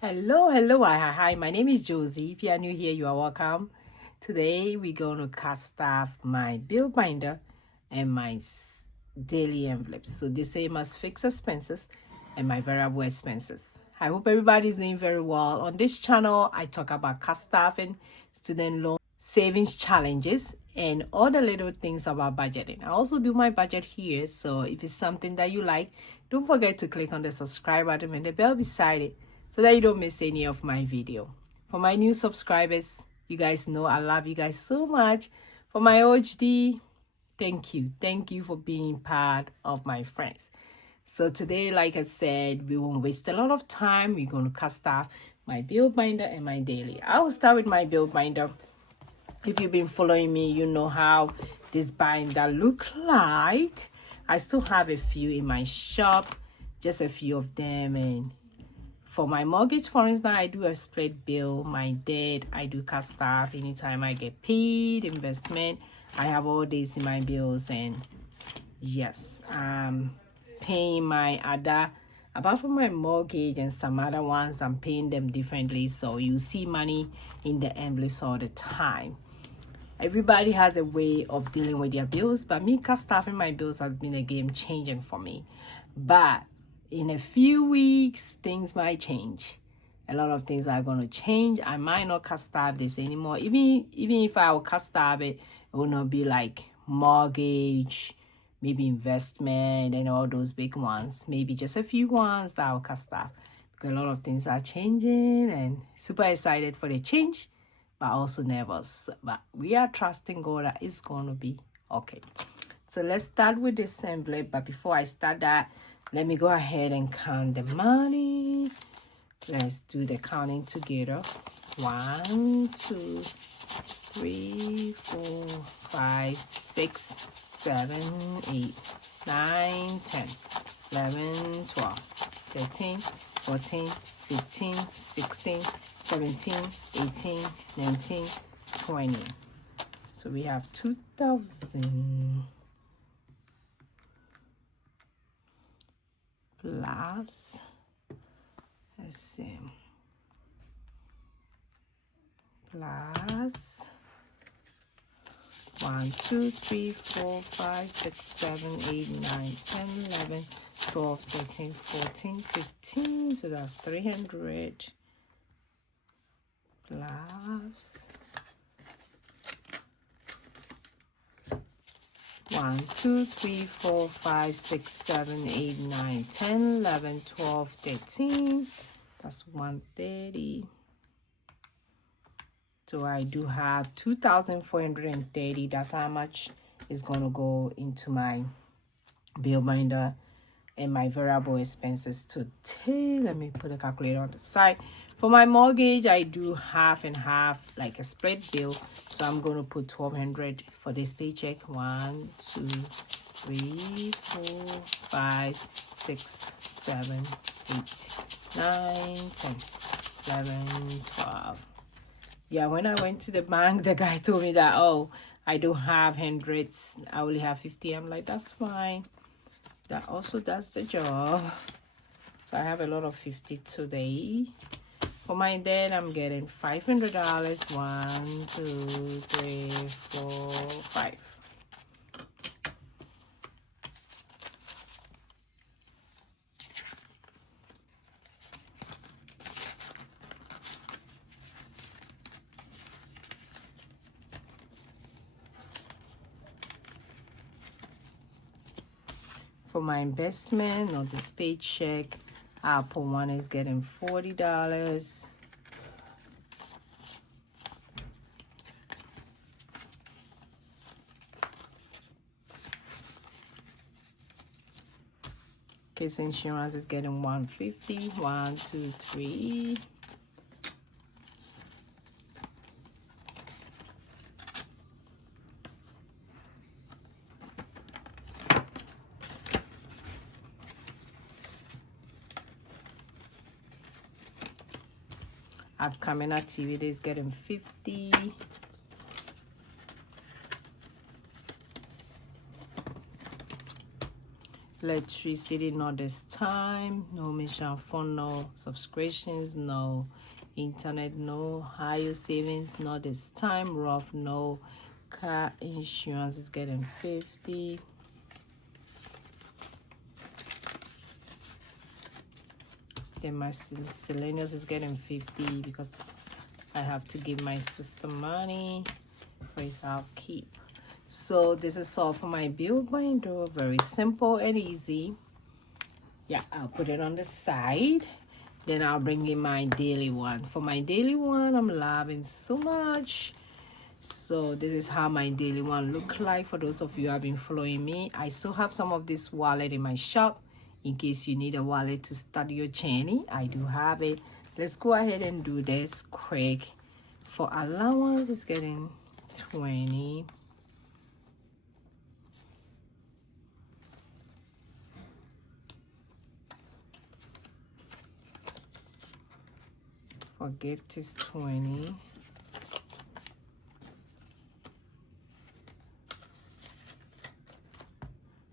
Hello, hi. My name is Josy. If you are new here, you are welcome. Today, we're going to cast off my bill binder and my daily envelopes. So, the same as fixed expenses and my variable expenses. I hope everybody is doing very well. On this channel, I talk about cast off and student loan savings challenges and all the little things about budgeting. I also do my budget here. So, if it's something that you like, don't forget to click on the subscribe button and the bell beside it so that you don't miss any of my video. For my new subscribers, you guys know I love you guys so much. For my OHD, thank you for being part of my friends. So today, like I said, we won't waste a lot of time. We're going to cast off my bill binder and my daily. I will start with my bill binder. If you've been following me, you know how this binder look like. I still have a few in my shop, just a few of them. And for my mortgage, for instance, I do a split bill. My debt, I do cast off anytime I get paid. Investment, I have all this in my bills. And yes, paying my other, apart from my mortgage and some other ones, I'm paying them differently. So you see money in the envelopes all the time. Everybody has a way of dealing with their bills, but me cast off in my bills has been a game changing for me. But in a few weeks, things might change. A lot of things are going to change. I might not cast off this anymore. Even if I will cast off it, it will not be like mortgage, maybe investment and all those big ones. Maybe just a few ones that I'll cast off. Because a lot of things are changing and super excited for the change, but also nervous. But we are trusting God that it's going to be okay. So let's start with this envelope. But before I start that, let me go ahead and count the money. Let's do the counting together. 1, 2, 3, 4, 5, 6, 7, 8, 9, 10, 11, 12, 13, 14, 15, 16, 17, 18, 19, 20. So we have 2,000 plus, let's see, plus 1, 2, 3, 4, 5, 6, 7, 8, 9, 10, 11, 12, 13, 14, 15. So that's 300 plus 1, 2, 3, 4, 5, 6, 7, 8, 9, 10, 11, 12, 13. That's 130. So I do have 2,430. That's how much is going to go into my bill binder and my variable expenses today. Let me put a calculator on the side. For my mortgage, I do half and half, like a split bill. So I'm going to put 1,200 for this paycheck. 1, 2, 3, 4, 5, 6, 7, 8, 9, 10, 11, 12. Yeah, when I went to the bank, the guy told me that, oh, I don't have hundreds. I only have 50. I'm like, that's fine. That also does the job. So I have a lot of 50 today. For my debt, I'm getting $500. 1, 2, 3, 4, 5. For my investment on this paycheck, Apple One is getting $40. Case insurance is getting $150. 1, 2, 3. Upcoming activities getting 50. electricity, not this time. No mission phone, no subscriptions, no internet, no higher savings, not this time. Rough, no. Car insurance is getting 50. Then my miscellaneous is getting 50 because I have to give my sister money for his upkeep. So this is all for my bill binder. Very simple and easy. Yeah, I'll put it on the side. Then I'll bring in my daily one. For my daily one, I'm loving so much. So this is how my daily one look like. For those of you who have been following me, I still have some of this wallet in my shop in case you need a wallet to start your journey. I do have it. Let's go ahead and do this quick. For allowance, it's getting 20. For gift is 20.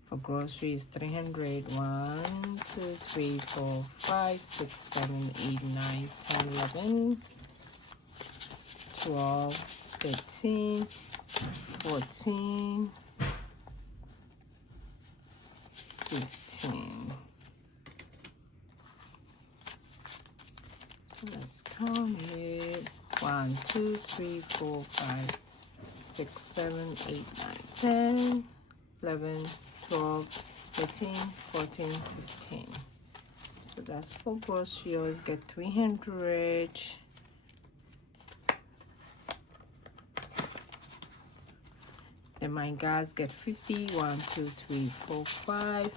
For grocery is 300. 1, 2, 3, 4, 5, 6, 7, 8, 9, 10, 11, 12, 13, 14, 15. So let's count it. 1, 2, 3, 4, 5, 6, 7, 8, 9, 10, 11, 12, 13, 14, 15. So that's for grocery. You always get 300. Then my guys get 50. 1, 2, 3, 4, 5.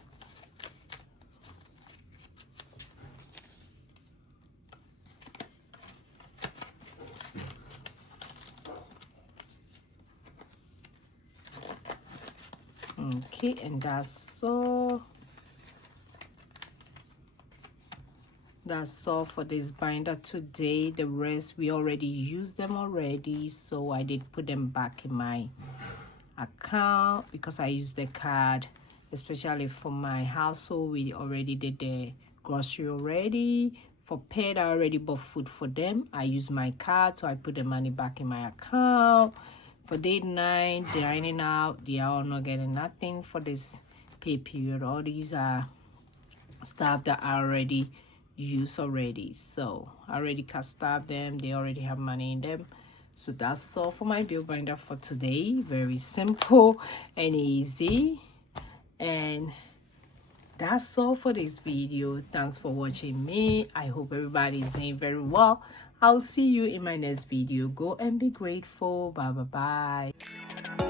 Okay, and that's all. That's all for this binder today. The rest we already used them already, so I did put them back in my account because I used the card, especially for my household. We already did the grocery already. For pet, I already bought food for them. I used my card, so I put the money back in my account. For day 9, they're dining out. They are all not getting nothing for this pay period. All these are stuff that I already used already. So I already cast out them. They already have money in them. So that's all for my bill binder for today. Very simple and easy. And that's all for this video. Thanks for watching me. I hope everybody's doing very well. I'll see you in my next video. Go and be grateful. Bye bye bye.